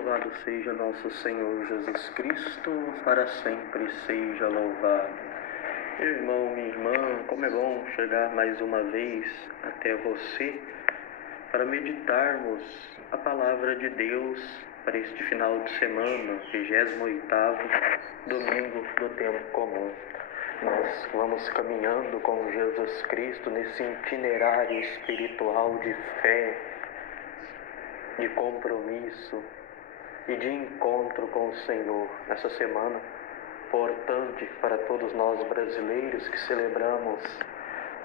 Louvado seja nosso Senhor Jesus Cristo, para sempre seja louvado. Irmão, minha irmã, como é bom chegar mais uma vez até você para meditarmos a palavra de Deus para este final de semana, 28º domingo do tempo comum. Nós vamos caminhando com Jesus Cristo nesse itinerário espiritual de fé, de compromisso e de encontro com o Senhor. Nessa semana importante para todos nós brasileiros que celebramos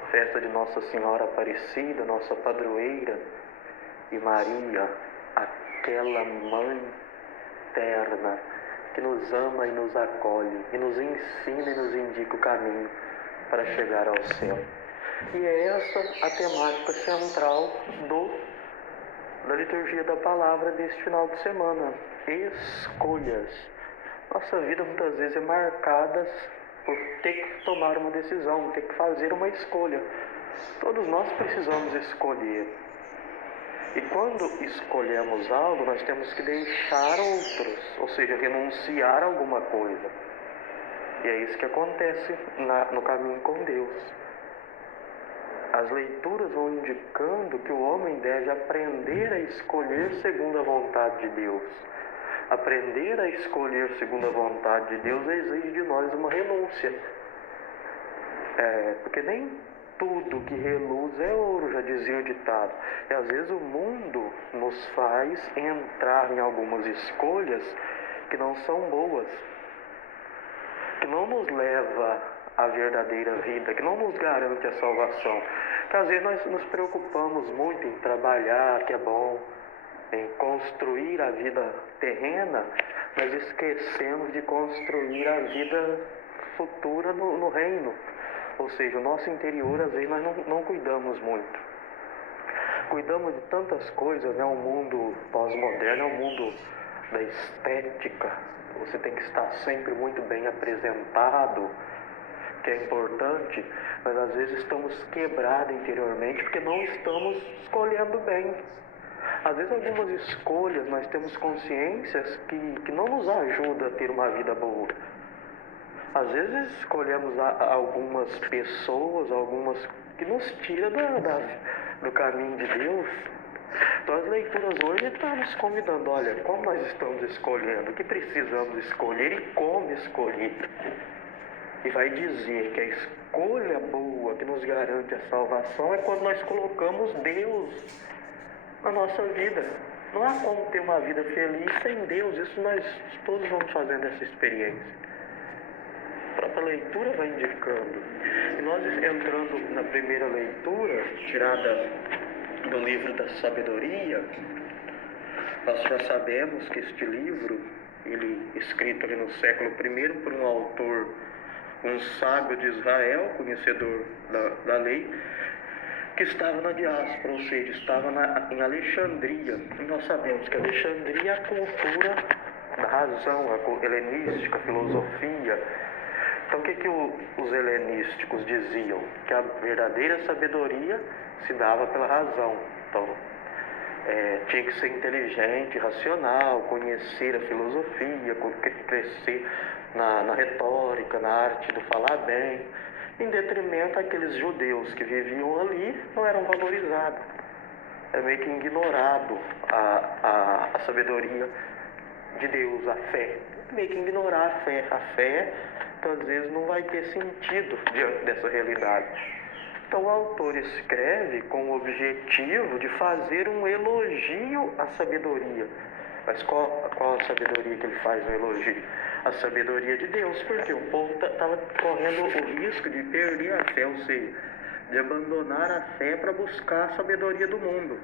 a festa de Nossa Senhora Aparecida, nossa padroeira, e Maria, aquela mãe terna que nos ama e nos acolhe, e nos ensina e nos indica o caminho para chegar ao céu. E é essa a temática central da liturgia da palavra deste final de semana. Escolhas. Nossa vida muitas vezes é marcada por ter que tomar uma decisão, ter que fazer uma escolha. Todos nós precisamos escolher. E quando escolhemos algo, nós temos que deixar outros, ou seja, renunciar a alguma coisa. E é isso que acontece no caminho com Deus. As leituras vão indicando que o homem deve aprender a escolher segundo a vontade de Deus. Aprender a escolher segundo a vontade de Deus exige de nós uma renúncia. Porque nem tudo que reluz é ouro, já dizia o ditado. E às vezes o mundo nos faz entrar em algumas escolhas que não são boas, que não nos leva à verdadeira vida, que não nos garante a salvação. Que às vezes nós nos preocupamos muito em trabalhar, que é bom, em construir a vida terrena, mas esquecemos de construir a vida futura no reino. Ou seja, o nosso interior, às vezes, nós não cuidamos muito. Cuidamos de tantas coisas, né? O mundo pós-moderno é um mundo da estética. Você tem que estar sempre muito bem apresentado, que é importante, mas às vezes estamos quebrados interiormente porque não estamos escolhendo bem. Às vezes algumas escolhas nós temos consciências que não nos ajudam a ter uma vida boa. Às vezes escolhemos algumas pessoas, algumas que nos tiram do caminho de Deus. Então as leituras hoje estão nos convidando, olha, como nós estamos escolhendo, o que precisamos escolher e como escolher. E vai dizer que a escolha boa que nos garante a salvação é quando nós colocamos Deus na nossa vida. Não há como ter uma vida feliz sem Deus, isso nós todos vamos fazendo essa experiência. A própria leitura vai indicando. E nós entrando na primeira leitura, tirada do livro da sabedoria, nós já sabemos que este livro, ele escrito ali no século I por um autor, um sábio de Israel, conhecedor da lei, que estava na diáspora, ou seja, estava em Alexandria. E nós sabemos que Alexandria é a cultura da razão, a helenística, a filosofia. Então o que os helenísticos diziam? Que a verdadeira sabedoria se dava pela razão. Então tinha que ser inteligente, racional, conhecer a filosofia, crescer na retórica, na arte do falar bem, em detrimento àqueles judeus que viviam ali, não eram valorizados. É meio que ignorado a sabedoria de Deus, a fé. Meio que ignorar a fé. A fé, às vezes, não vai ter sentido diante dessa realidade. Então o autor escreve com o objetivo de fazer um elogio à sabedoria. Mas qual a sabedoria que ele faz no elogio? A sabedoria de Deus, porque o povo estava correndo o risco de perder a fé, ou seja, de abandonar a fé para buscar a sabedoria do mundo.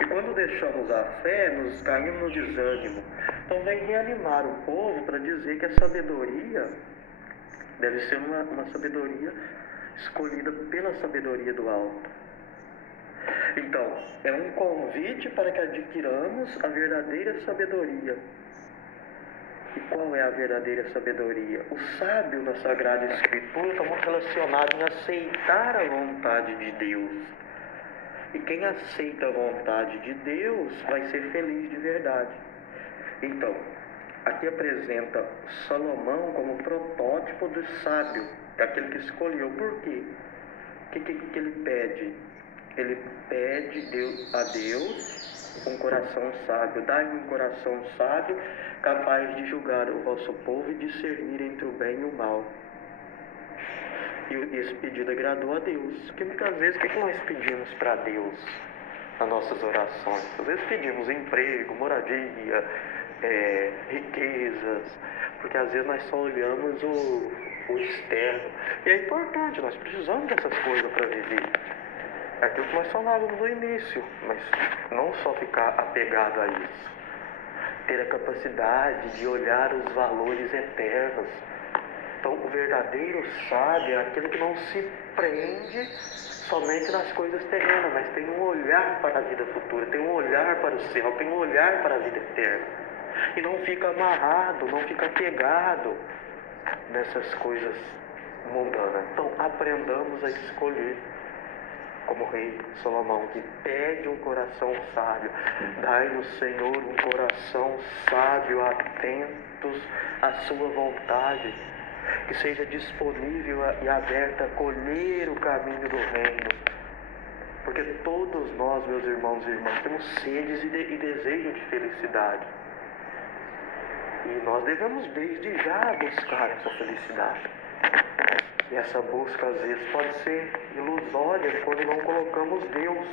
E quando deixamos a fé, nos caímos no desânimo. Então vem reanimar o povo para dizer que a sabedoria deve ser uma sabedoria escolhida pela sabedoria do alto. Então, é um convite para que adquiramos a verdadeira sabedoria. E qual é a verdadeira sabedoria? O sábio na Sagrada Escritura está muito relacionado em aceitar a vontade de Deus. E quem aceita a vontade de Deus vai ser feliz de verdade. Então, aqui apresenta Salomão como protótipo do sábio, aquele que escolheu. Por quê? O que ele pede? Ele pede a Deus um coração sábio. Dai-me um coração sábio, capaz de julgar o vosso povo e discernir entre o bem e o mal. E esse pedido agradou a Deus. Porque muitas vezes, o que nós pedimos para Deus nas nossas orações? Às vezes pedimos emprego, moradia, riquezas, porque às vezes nós só olhamos o externo. E é importante, nós precisamos dessas coisas para viver. É aquilo que nós falávamos no início, mas não só ficar apegado a isso. Ter a capacidade de olhar os valores eternos. Então, o verdadeiro sábio é aquele que não se prende somente nas coisas terrenas, mas tem um olhar para a vida futura, tem um olhar para o céu, tem um olhar para a vida eterna. E não fica amarrado, não fica apegado nessas coisas mundanas. Então, aprendamos a escolher, como o rei Salomão, que pede um coração sábio. Dai-nos, Senhor, um coração sábio, atentos à sua vontade, que seja disponível e aberto a colher o caminho do reino. Porque todos nós, meus irmãos e irmãs, temos sedes e desejo de felicidade. E nós devemos desde já buscar essa felicidade. E essa busca às vezes pode ser ilusória quando não colocamos Deus.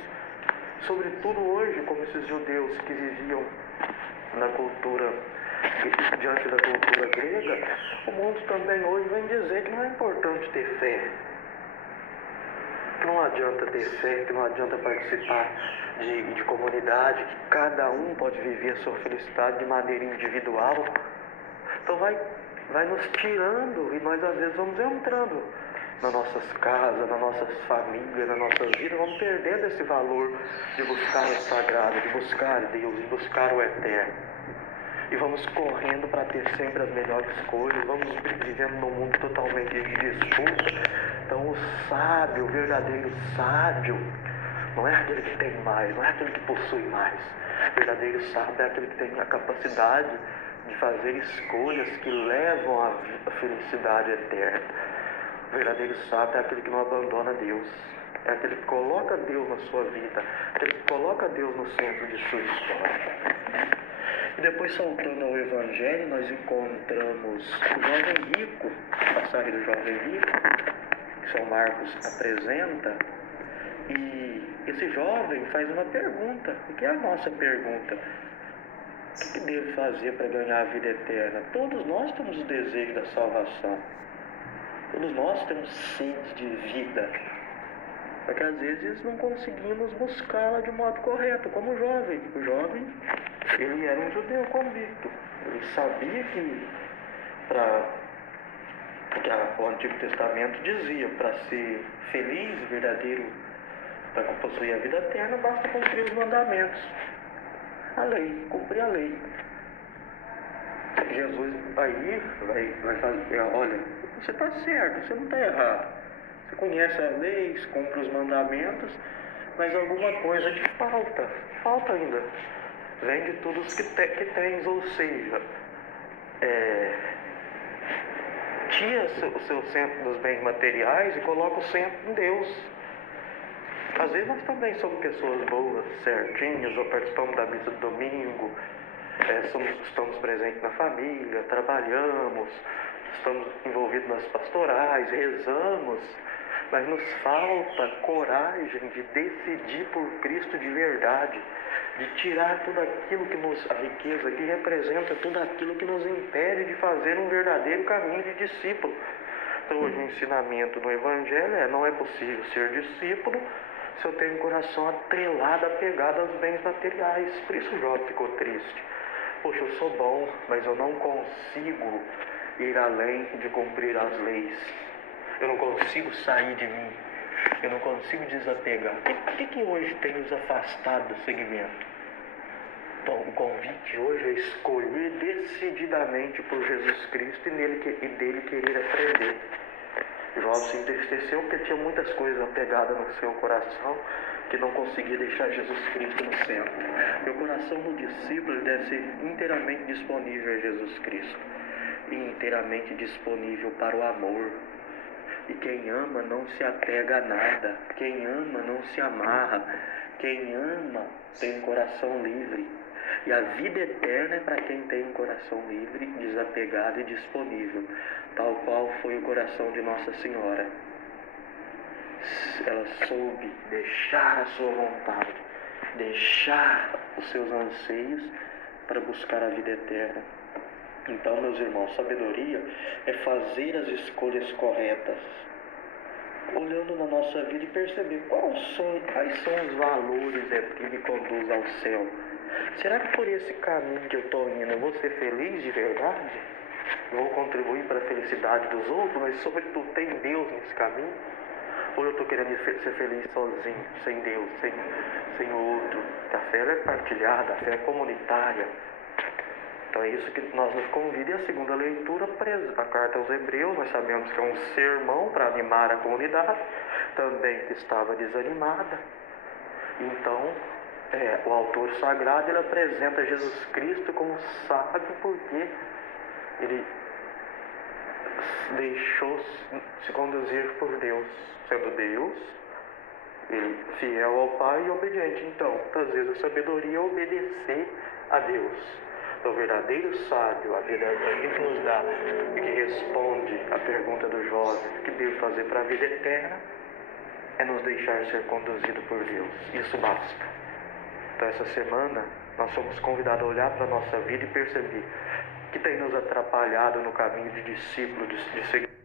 Sobretudo hoje, como esses judeus que viviam na cultura, diante da cultura grega, o mundo também hoje vem dizer que não é importante ter fé. Que não adianta ter fé, que não adianta participar de comunidade, que cada um pode viver a sua felicidade de maneira individual. Então vai nos tirando e nós às vezes vamos entrando nas nossas casas, nas nossas famílias, nas nossas vidas, vamos perdendo esse valor de buscar o sagrado, de buscar Deus, de buscar o eterno. E vamos correndo para ter sempre as melhores coisas, vamos vivendo num mundo totalmente de disputa. Então o sábio, o verdadeiro sábio, não é aquele que tem mais, não é aquele que possui mais. O verdadeiro sábio é aquele que tem a capacidade de fazer escolhas que levam à felicidade eterna. O verdadeiro sábio é aquele que não abandona Deus. É aquele que coloca Deus na sua vida, aquele que coloca Deus no centro de sua história. E depois, saltando ao Evangelho, nós encontramos o jovem rico, a passagem do jovem rico, que São Marcos apresenta. E esse jovem faz uma pergunta, e que é a nossa pergunta: o que devo fazer para ganhar a vida eterna? Todos nós temos o desejo da salvação. Todos nós temos sede de vida. Só que às vezes não conseguimos buscá-la de modo correto, como o jovem. O jovem, ele era um judeu convicto. Ele sabia que o Antigo Testamento dizia, para ser feliz, verdadeiro, para possuir a vida eterna, basta cumprir os mandamentos. A lei, cumprir a lei. Jesus aí vai fazer, olha, você está certo, você não está errado. Você conhece as leis, cumpre os mandamentos, mas alguma coisa te falta ainda. Vende tudo que tens, ou seja, tira o seu centro dos bens materiais e coloca o centro em Deus. Às vezes nós também somos pessoas boas, certinhas, ou participamos da missa do domingo, estamos presentes na família, trabalhamos, estamos envolvidos nas pastorais, rezamos, mas nos falta coragem de decidir por Cristo de verdade, de tirar tudo aquilo a riqueza que representa tudo aquilo que nos impede de fazer um verdadeiro caminho de discípulo. Então hoje o ensinamento no Evangelho não é possível ser discípulo se eu tenho um coração atrelado, apegado aos bens materiais. Por isso o jovem ficou triste. Poxa, eu sou bom, mas eu não consigo ir além de cumprir as leis. Eu não consigo sair de mim. Eu não consigo desapegar. O que hoje tem nos afastado do segmento? Então, o convite hoje é escolher decididamente por Jesus Cristo e dele querer aprender. O jovem se entristeceu porque tinha muitas coisas apegadas no seu coração que não conseguia deixar Jesus Cristo no centro. Meu coração no discípulo deve ser inteiramente disponível a Jesus Cristo e inteiramente disponível para o amor. E quem ama não se apega a nada, quem ama não se amarra, quem ama tem um coração livre. E a vida eterna é para quem tem um coração livre, desapegado e disponível, tal qual foi o coração de Nossa Senhora. Ela soube deixar a sua vontade, deixar os seus anseios para buscar a vida eterna. Então, meus irmãos, sabedoria é fazer as escolhas corretas, olhando na nossa vida e perceber quais são os valores que me conduzem ao céu. Será que por esse caminho que eu estou indo eu vou ser feliz de verdade? Eu vou contribuir para a felicidade dos outros, mas sobretudo tem Deus nesse caminho? Ou eu estou querendo ser feliz sozinho, sem Deus, sem o outro? A fé é partilhada, a fé é comunitária. Então é isso que nós nos convida. E a segunda leitura, a carta aos Hebreus, nós sabemos que é um sermão para animar a comunidade, também que estava desanimada. Então, o autor sagrado, ele apresenta Jesus Cristo como sábio porque ele deixou se conduzir por Deus, sendo Deus, ele fiel ao Pai e obediente. Então, às vezes a sabedoria é obedecer a Deus. O verdadeiro sábio, aquele que nos dá e que responde à pergunta do jovem, o que devo fazer para a vida eterna, é nos deixar ser conduzido por Deus. Isso basta. Então, essa semana, nós somos convidados a olhar para a nossa vida e perceber que tem nos atrapalhado no caminho de discípulo, de seguidor.